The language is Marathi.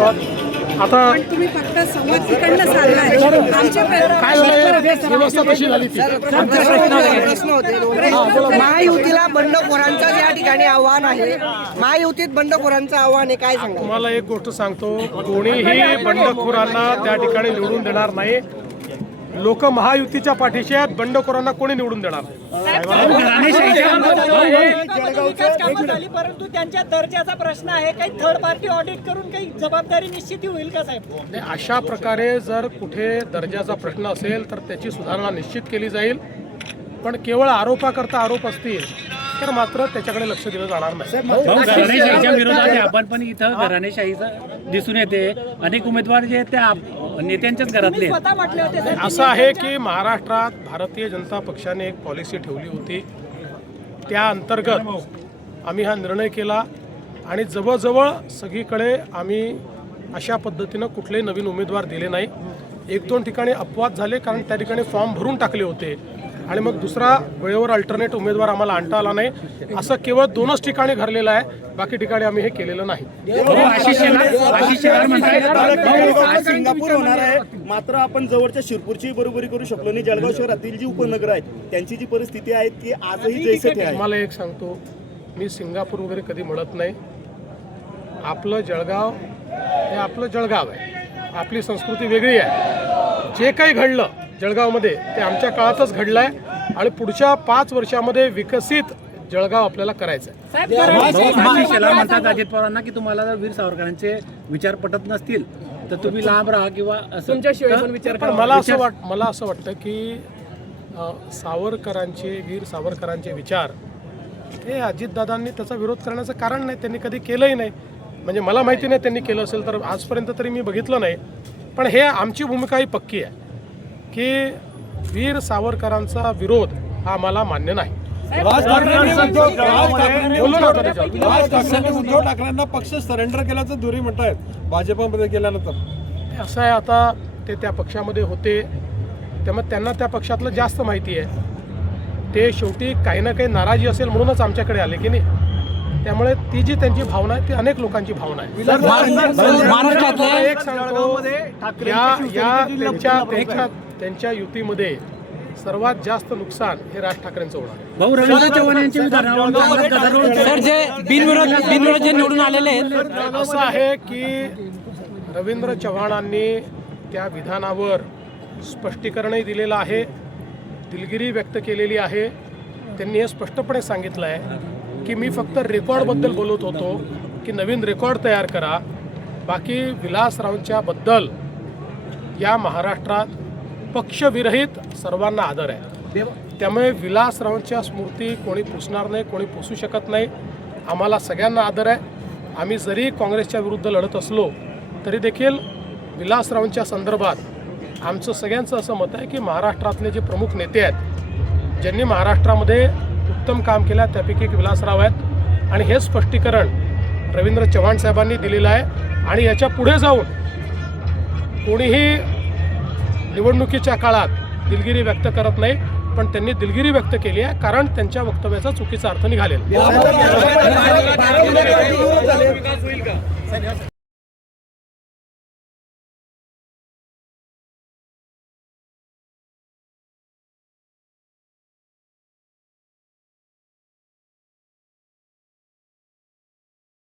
धन्यवाद. आता तुम्ही फक्त संवाद तिकडनं साधलाय. आमच्या काय झालं, व्यवस्था कशी झाली ती प्रश्न होते. महायुतीला बंडखोरांचं या ठिकाणी आव्हान आहे. महायुतीत बंडखोरांचं आव्हान आहे, काय सांगा? तुम्हाला एक गोष्ट सांगतो, कोणीही बंडखोरांना त्या ठिकाणी निवडून देणार नाही. लोक महायुतीच्या पाठीशी आहेत, बंडखोरांना कोणी निवडून देणार नाही. परंतु त्यांच्या दर्जाचा प्रश्न आहे. काही थर्ड पार्टी ऑडिट करून काही जबाबदारी निश्चिती होईल का साहेब? अशा प्रकारे जर कुठे दर्जाचा प्रश्न असेल तर त्याची सुधारणा निश्चित केली जाईल. पण केवळ आरोपाकरता आरोप असतील तर मात्र त्याच्याकडे लक्ष दिलं जाणार नाही. घराणेशाहीच्या विरोधात आपण पण इथं घराणेशाहीचं दिसून येते. अनेक उमेदवार जे आहेत त्या नेत्यांच्याच घरातले आहेत. स्वतः म्हटले होते साहेब. असं आहे की महाराष्ट्रात भारतीय जनता पक्षाने एक पॉलिसी ठेवली होती. त्या अंतर्गत आम्ही हा निर्णय केला आणि जवळजवळ सगळीकडे आम्ही अशा पद्धतीनं कुठलेही नवीन उमेदवार दिले नाही. 1-2 ठिकाणी अपवाद झाले, कारण त्या ठिकाणी फॉर्म भरून टाकले होते आणि मग दुसरा वेळेवर अल्टरनेट उमेदवार आम्हाला आणता आला नाही. असं केवळ 2च ठिकाणी घडलेलं आहे, बाकी ठिकाणी आम्ही हे केलेलं नाही. आशिष शेलार म्हणतात आज सिंगापूर होणार आहे, मात्र आपण जवळच्या शिरपूरची बरोबरी करू शकलो नाही. जळगाव शहरातील जी उपनगर आहेत त्यांची जी परिस्थिती आहे ती आजही जैसे थे आहे. मला एक सांगतो, मी सिंगापूर वगैरे कधी म्हणत नाही. आपलं जळगाव हे आपलं जळगाव आहे, आपली संस्कृती वेगळी आहे. जे काही घडलं जळगावमध्ये ते आमच्या काळातच घडलं आहे आणि पुढच्या 5 वर्षामध्ये विकसित जळगाव आपल्याला करायचं आहे. आशिष शेलार म्हणतात अजित पवारांना की तुम्हाला जर वीर सावरकरांचे विचार पटत नसतील तर तुम्ही लांब राहा किंवा पण मला असं वाटतं की वीर सावरकरांचे विचार हे अजितदादांनी त्याचा विरोध करण्याचं कारण नाही. त्यांनी कधी केलंही नाही. म्हणजे मला माहिती नाही त्यांनी केलं असेल तर, आजपर्यंत तरी मी बघितलं नाही. पण हे आमची भूमिका ही पक्की आहे की वीर सावरकरांचा विरोध हा आम्हाला मान्य नाही. राज उद्धव ठाकरेंना पक्ष सरेंडर केल्याचं दुरी म्हणतायत भाजपमध्ये गेल्यानंतर. असं आहे, आता ते त्या पक्षामध्ये होते त्यामुळे त्यांना त्या पक्षातलं जास्त माहिती आहे. ते शेवटी काही ना काही नाराजी असेल म्हणूनच आमच्याकडे आले की नाही. त्यामुळे ती जी त्यांची भावना आहे ती अनेक लोकांची भावना आहे. एक सांगतो, त्यांच्या युतीमध्ये सर्वात जास्त नुकसान हे राज ठाकरेंचं होणार. रवींद्र चव्हाण यांच्या विधानावर जे बिनविरोध जे निवडून आलेले आहेत, असं आहे की रवींद्र चव्हाणांनी त्या विधानावर स्पष्टीकरणही दिलेलं आहे, दिलगिरी व्यक्त केलेली आहे. त्यांनी हे स्पष्टपणे सांगितलं आहे की मी फक्त रेकॉर्डबद्दल बोलत होतो की नवीन रेकॉर्ड तयार करा. बाकी विलासरावांच्या बद्दल या महाराष्ट्रात पक्षविरहित सर्वांना आदर आहे. त्यामुळे विलासरावांच्या स्मृती कोणी पुसणार नाही, कोणी पुसू शकत नाही. आम्हाला सगळ्यांना आदर आहे. आम्ही जरी काँग्रेसच्या विरुद्ध लढत असलो तरी देखील विलासरावांच्या संदर्भात आमचं सगळ्यांचं असं मत आहे की महाराष्ट्रातले जे प्रमुख नेते आहेत, ज्यांनी महाराष्ट्रामध्ये उत्तम काम केलं, त्यापैकी एक विलासराव आहेत. आणि हे स्पष्टीकरण रवींद्र चव्हाण साहेबांनी दिलेलं आहे. आणि याच्या पुढे जाऊन कोणीही निवडणुकीच्या काळात दिलगिरी व्यक्त करत नाही, पण त्यांनी दिलगिरी व्यक्त केली आहे कारण त्यांच्या वक्तव्याचा चुकीचा अर्थ निघालेला.